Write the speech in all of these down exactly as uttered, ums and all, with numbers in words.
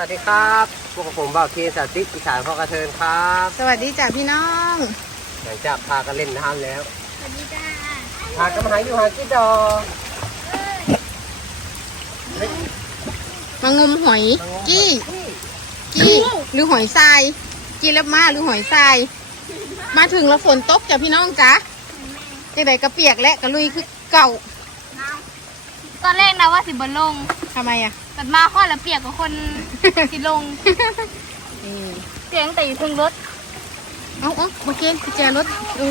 วัสดีครับพวกผมบ่าวเคียนสาธิตอีสานพ่อกระเทินครับสวัสดีจ้ะพี่น้องหลังจากพากันเล่นน้ำแล้วสวัสดีจ้าพากันมาหาอยู่หากินดอมางมหอยกี้กี้หรือหอยทรายกี้รับมาหรือหอยทรายมาถึงแล้วฝนตกจ้ะพี่น้องจ้ะจะได้กระเปียกและกระลุยคือเก่าตอนแรกนะว่าสิบนลงทำไมอ่ะตัดมาข้อละเปียกกว่าคนสิลงเปียกแต่อยู่ทึงรถเอาเอามาเกณฑ์กุญแจรถดู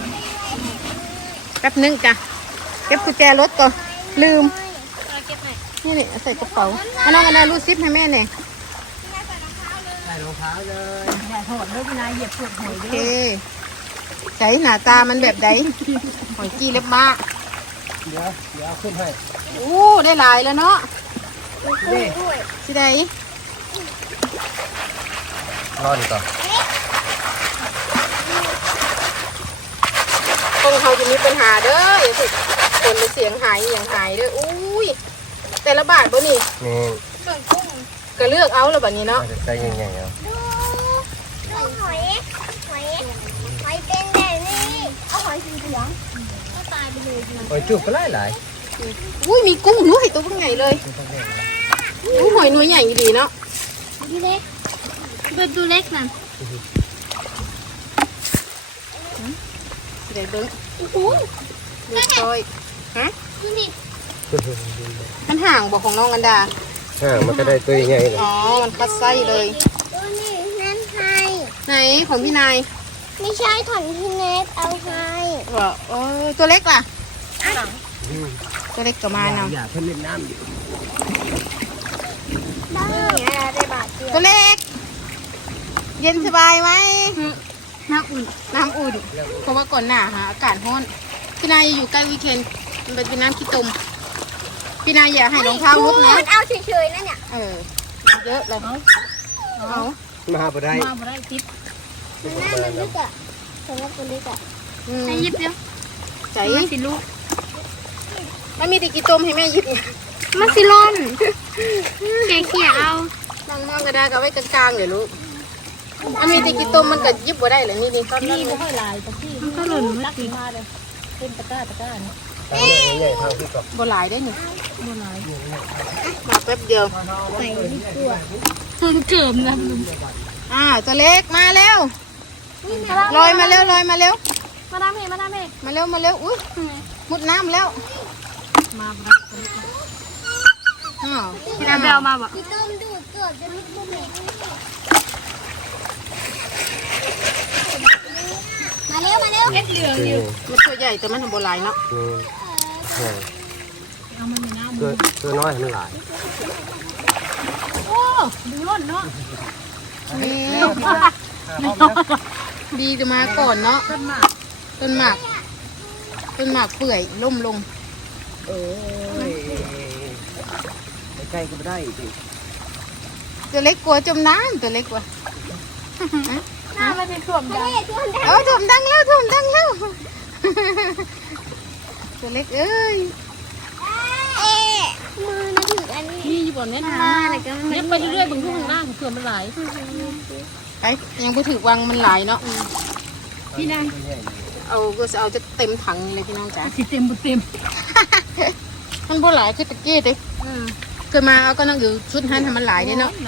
แป๊บนึงจ้ะเก็บกุญแจรถก่อนลืมนี่นี่ใส่กระเป๋าเอาน้องกันได้รูดซิปให้แม่หน่อยใส่รองเท้าเลยอย่าถอดเลยพี่นายเหยียบเปลือกหอยโอเคใส่หน้าตามันแบบไหนหอยกี้เล็บมาเดี๋ยวเดี๋ยวขึ้นให้โอ้ได้หลายแล้วเนาะนี่สิได้รอดีก่อนคงเขาจะมีปัญหาเด้ออย่าสิคนเสียงหายอย่างหายเด้ออุ้ยแต่ละบาทบ่นี่นี่ส่วนกุ้งก็เลือกเอาแล้วแบบนี้เนาะใส่ยังไงเนาะดูดูหอยหอยหอยเป็นแบบนี้เอาหอยสีเหลืองก็ตายไปเลยหอยจุกก็หลายหลายอุ้ยมีกุ้งด้วยตัวเป็นไงเลยอุ้ยหอยหน่วยใหญ่ดีเนาะดูเล็กเป็นดูเล็กนั่นเดี๋ยวเบิ้งโอ้โหเลือกซอยฮะดูนี่มันห่างบอกของน้องกันดาห่างมันก็ได้ตัวใหญ่เลยอ๋อมันคัดไส้เลยดูนี่นั่นไฮไหนของพี่นายไม่ใช่ถอนพี่เนทเอาไฮว่าโอ้ยตัวเล็กล่ะตัวเล็กก็มาเนาะอยากเพิ่มเล่นน้ำอยู่ได้ได้บาทเดียวตัวเล็กเย็นสบายไหมน้ำอุ่นน้ำอุ่นเพราะว่าก่อนหน้าหาอากาศร้อนพี่นายอยู่ใกล้วีเคนมันเป็นน้ำขี้ตุ่มพี่นายอย่าให้รองเท้าลุกนะมันเอาเฉยๆนั่นเนี่ยเออเยอะเลยเอามาบ่ได้มาบ่ได้ทิปมันน่ามันลึกอ่ะสำหรับคนลึกอ่ะให้ยิบเดียวใจสิลูกไม่มีติกิต้มให้แม่ยิบมันสิล่นแกเขี่ยเอาบางมองก็ได้ก็ไว้กลางๆเลยลูกมันมีติกิต้มมันก็ยิบบ่ได้เลยนี่นี่ตอนนี้ไม่ค่อยลายแต่ที่มันก็หล่นรักดีมากเลยเป็นตะก้าตะก้าเนี่ยใหญ่ทางที่ก่อนบ่หลายได้หนิบ่หลายมาแป๊บเดียวใส่ดีกว่าเพิ่งเกิมนะอ่าตัวเล็กมาแล้วลอยมาเร็วลอยมาเร็วมาดามเฮมาดามเฮมาเร็วมาเร็วอุ้ยมุดน้ำแล้วมาบ่อ้าวพี่นาเบลมาบ่พี่ต้มดูดเกิดจะมีบุ้มเล็กมาเร็วมาเร็วเอ็ดเหลืองอยู่มันตัวใหญ่แต่มันทำโบราณเนาะเอามันมีน้ำตัวตัวน้อยมันหลายโอ้ดูร่นเนาะดีจะมาก่อนเนาะต้นหมากต้นหมากต้นหมากเปื่อยล่มลงเออใกล้ก็ไม่ได้จริงตัวเล็กกลัวจมน้ำตัวเล็กกว่าน้ำมันจะท่วมดังเออท่วมดังแล้วท่วมดังแล้วตัวเล็กเอ้ยมือนะถึงอันนี้นี่อยู่บนนี้นะเนี่ยไปเรื่อยๆบางทุ่งหน้าเขื่อนมันไหลไอ้ยังไปถือวังมันไหลเนาะพี่นายเอาก็จะเอาจะเต็มถังเลยพี่น้องจ๋าเต็มบุเต็มมันบ่ไหลคือตะกี้ดิเกิดมาเอาก็นั่งอยู่ชุดหันทำมันไหลเนี่ยเนาะ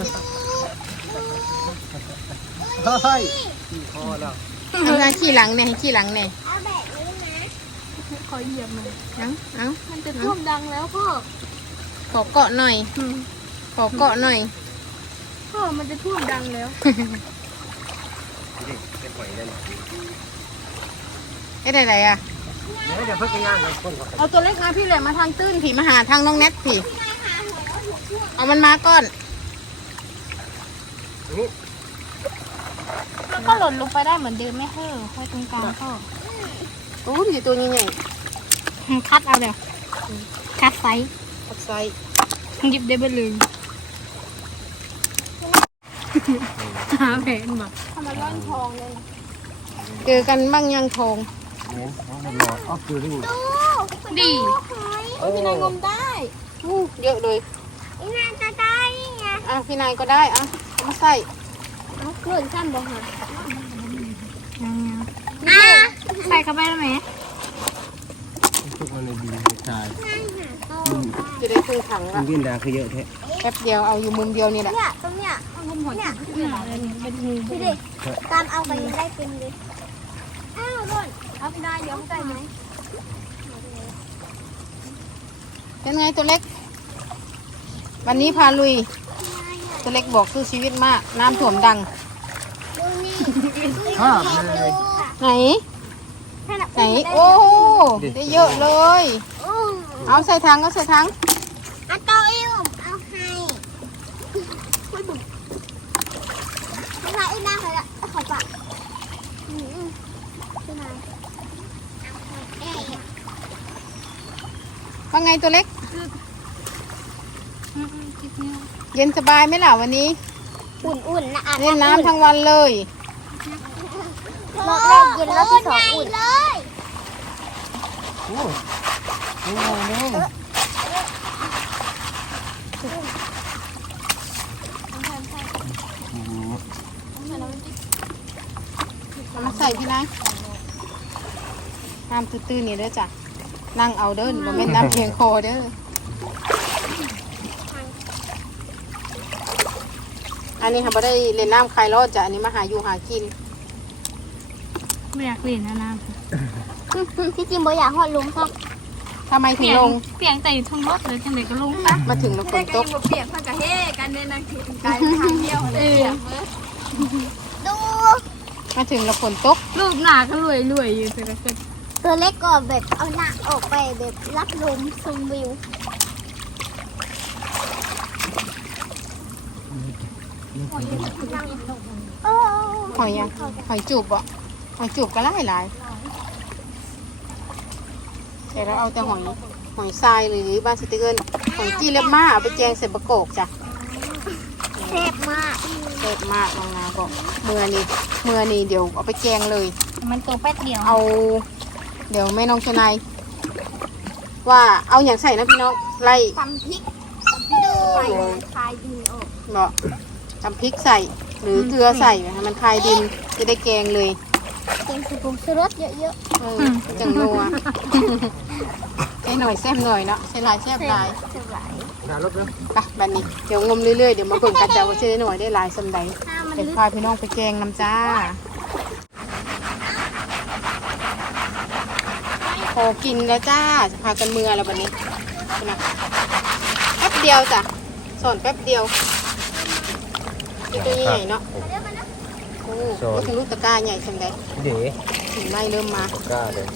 เฮ้ยขี่คอแล้วเอาหน้าขี่หลังเนี่ยให้ขี่หลังเนี่ยเอาแบบนี้นะคอยเหยียบมันเอ้าเอ้ามันจะท่วมดังแล้วพ่อขอเกาะหน่อยขอเกาะหน่อยพ่อมันจะท่วมดังแล้วไอ้ไหนอ่ะเอาตัวเล็กมาพี่เลยมาทางตื้นผีมาหาทางน้องแนทผีเอามันมาก่อนแล้วก็หล่นลงไปได้เหมือนเดิมไม่เฮ้อค่อยตรงกลางพ่อโอ้ยตัวนี้ไงคัดเอาเดี๋ยวคัดไซส์คัดไซส์หยิบได้ไปเลยหาแผนมาทำมาล่อนทองเลยเจอกันบ้างยังทองดีพี่นายงมได้เยอะเลยอีน่าจะได้ไงอ่ะพี่นายก็ได้อ่ะเอามาใส่เอาเกลือซ้ำบ่ฮะอ่ะใส่เข้าไปแล้วไหมทุกคนเลยดีชายจะได้ครึ่งถังมัละนกินดาคือเยอะแท้แป๊บเดียวเอาอยู่มุมเดียวนี่แหละเนี่ยตรงเนี้ยเนี่ยพี่เด็กตามเอาไปยังได้เป็นเลยอ้าวโดนเอาไปได้เดี๋ยวใส่ไหมเป็นไงตัวเล็ก วันนี้พาลุย ตัวเล็กบอกสู้ชีวิตมาก น้ำท่วมดังดูนี่ชอบเลยไหน ไหน โอ้ได้เยอะเลยโอ้เอาใส่ถังก็ใส่ถังเอาเตาอิ่มเอาให้ไม่ใช่อีน่าเขาละขอปะอืมใช่ไหมว่าไงตัวเล็ก เย็นสบายไหมล่ะวันนี้อุ่นๆนะอาบเล่นน้ำทั้งวันเลยรอบแรกเย็นรอบที่สองอุ่นเลยโอ้ยนี่ไงนี่เอามาใส่พี่นายน้ำตื้นๆนี่เด้อจ้ะ นั่งเอาเด้อบ่แม่นน้ำเพียงคอเด้อ อันนี้ค่ะบ่ได้เล่นน้ำคลายร้อนจ้ะ อันนี้มาหาอยู่หากินไม่อยากเล่นนะน้ที่จริงโบอยากหอดลุงครับทำไมำถึเปีงยกลงเปียกแต่อยู่ทั้งรถเลยจังเลยก็ลงนะมาถึงแล้วฝนตกเปียกเพื่อนกับเฮกันเนี่ยนะกายทางเดียวเลยดูมาถึงแล้วฝนตกลูกหนาก็รวยรวยอยู่แต่ละคนตัวเล็กก็แบบเอาหน้าออกไปแบบรับลมชมวิวโอ้หอยยังหอยจูบบ่หอยจูบก็หลายหลายแต่เราเอาแต่หอยหอยทรายหรือบ้านสติเกินหอยจี้เล็บม้าเอาไปแจงใส่บะโกกจ้ะแซ่บมากเล็บมากน้องนาบอกเมื่อนี้เมื่อนี้เดี๋ยวเอาไปแจงเลยมันตัวแป๊ดเดียวเอา เดี๋ยวแม่น้องชนายว่าเอาอย่างใส่นะพี่น้องไล่ตำพริกดูคลายดินออกเนาะทำพริกใส่ หรือเกลือใส่ให้มันคลายดินจะได้แกงเลยเต็มสุกุมสุรสเยอะเออจังนัวใช้หน่อยแซ่บหน่อยเนาะใช้หลายแซ่บหลายๆสบายดารถแล้วไปบันนี้เดี๋ยวงมเรื่อยๆเดี๋ยวมาเบิ่งกันจ้าว่าใช้หน่อยได้หลายสำใดถ้ามันเดี๋ยวพาพี่น้องไปแกงน้ำจ้าพอกินแล้วจ้าจะพากันเมือแล้วบันนี้นะแป๊บเดียวจ้ะสอนแป๊บเดียวตัวใหญ่ๆเนาะโอ้โหถึงลูกตะกร้าใหญ่สำใดเดี๋ยวถึงไม้เริ่มมากล้าเลย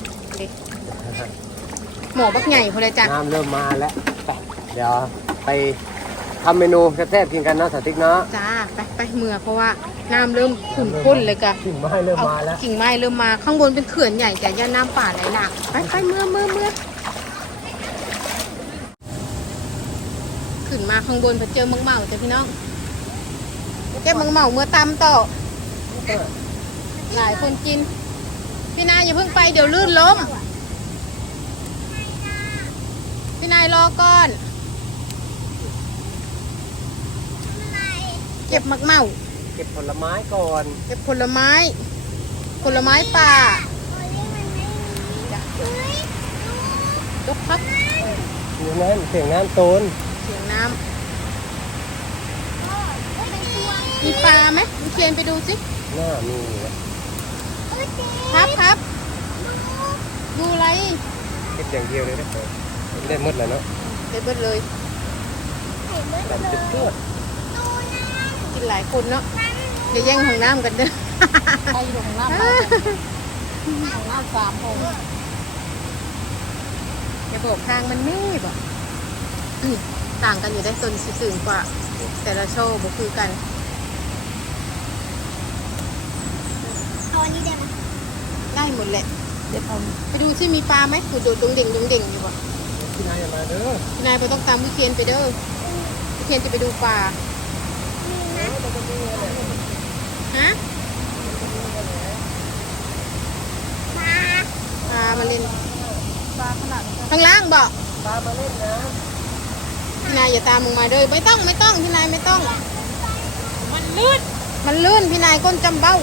หมอบักใหญ่พอเลยจ้ะน้ำเริ่มมาแล้วไปเดี๋ยวไปทำเมนูแซ่บๆกินกันเนาะสติ๊กเนาะจ้าไปไปเมือเพราะว่าน้ำเริ่มขุ่นข้นเลยกะถึงไม้เริ่มเอามาแล้วกิ่งไม้เริ่มมาข้างบนเป็นเขื่อนใหญ่แต่ย่าน้ำป่าไหลหลากไปไปเมื่อเมื่อเมื่อขึ้นมาข้างบนพอเจอมังเมาจ้ะพี่น้องเก็บมังเมาเมื่อตำต่อหลายคนกินพี่นายอย่าเพิ่งไปเดี๋ยวลื่นล้มพี่นายรอก่อนเก็บมักเมาเก็บผลไม้ก่อนเก็บผลไม้ ผลไม้ป่าตกพักอยู่นั่นเสียงน้ำโซนเสียงน้ำมีปลาไหมมีเคียนไปดูสิหน้ามีครับครับดูอะไรเก็บอย่างเดียวเลยนะได้หมดแล้วเนาะเด็ดเบิดเลยแบบจะเพื่อกินหลายคนเนาะอย่าแย่งของน้ำกันเด้อใครอยู่ของน้ำของน้ำสามองอย่าบอกทางมันไม่บอกต่างกันอยู่ได้ตนสื่อกว่า แต่ละโชว์บ่คือกันเอาอันนี้ได้ไหมได้หมดแหละเดี๋ยวผมไปดูที่มีปลาไหมขุดโดดดงเด่งดงเด่งอยู่บ่พี่นายอย่ามาเด้อพี่นายไปต้องตามวิเคียนไปเด้อวิเคียนจะไปดูปลามีนะฮะมาปลามาเล่นปลาขนาดข้างล่างบ่ปลามาเล่นนะพี่นายอย่าตามมึงมาเลยไม่ต้องไม่ต้องพี่นายไม่ต้องมันลื่นมันลื่นพี่นายก้นจำเบ้า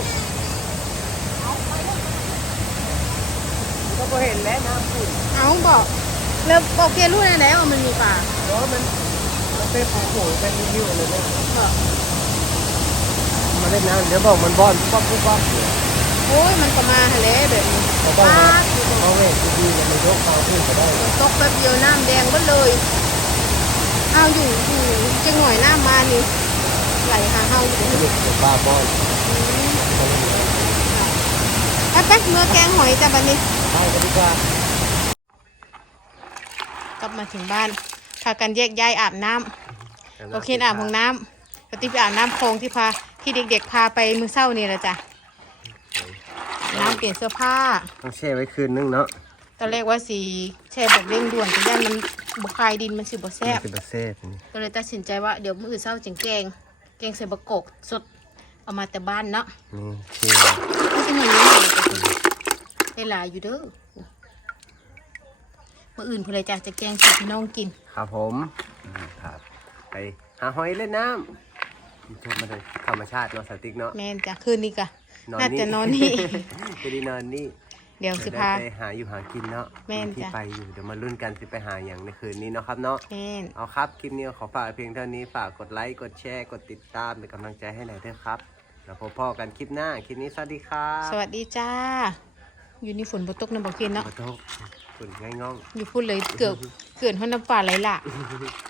ก็เห็นแล้วน้ำขุ่นเอาบอกแล้วบอกเพียรู้แล้วว่ามันมีป่าเพราะมันมันเป็นผงผงเป็นยิ้วๆเลยเนี่ยบอกมาเล่นน้ำเดี๋ยวบอกมันบอนป๊อกปุ๊บป๊อกโอ้ยมันก็มาหาแล้วแบบนี้เขาบอกป้าว่าเขาเวทดีๆมันยกเขาขึ้นก็ได้ตกแป๊บเดียวน้ำแดงก็เลยเอาอยู่อยู่จะหน่อยน้ำมานี่ไหลหาเฮาอยู่เด็กเด็กบ้าบอนไปไปเมื่อแกงหอยจ้ะบัดนี้ไปกันดีกว่ากลับมาถึงบ้านพากันแยกย้ายอาบน้ำ โอเคอาบห้องน้ำปฏิบัติอาบน้ำโคลงที่พาที่เด็กๆพาไปมือเศร้านี่แหละจ้ะน้ำเปลี่ยนเสื้อผ้าต้องแช่ไว้คืนนึงเนาะตอนแรกว่าสีแช่แบบเร่งด่วนแต่ย่านมันบกคายดินมันสิบ่แซ่บมันจะบะเซ่บนี่ก็เลยตัดสินใจว่าเดี๋ยวมื้ออื่นเศร้าจึงแกงแกงใส่บะกอกสดเอามาแต่บ้านเนาะนี่เชี่ยไม่ใช่เหมือนนี้ได้หลายอยู่เด้อมื้ออื่นผู้ใดจะจะแกงใส่พี่น้องกินครับผมครับไปหาหอยเล่นน้ำชมมาเลยธรรมชาติเนาะสติ๊กเนาะแม่นจ้ะคืนนี้กะนอนน่านี่จะนอนนี่จะได้นอนนี่เดี๋ยวสิพาไปหาอยู่หากินเนาะแม่นที่จ้ะไปอยู่เดี๋ยวมาลุ้นกันสิไปหาอย่างในคืนนี้เนาะครับเนาะแม่นเอาครับคลิปนี้ขอฝากเพียงเท่านี้ฝากกดไลค์กดแชร์กดติดตามเป็นกำลังใจให้หน่อยด้วยครับแล้วพบพ่อกันคลิปหน้าคลิปนี้สวัสดีครับสวัสดีจ้า อยู่นี่ฝนบ่ตกนะบ่เกินเนาะขอโทษฝุ่นง่ายง่องอยู่พูดเลยเกือบเกินห้องน้ำป่าไหลหละๆ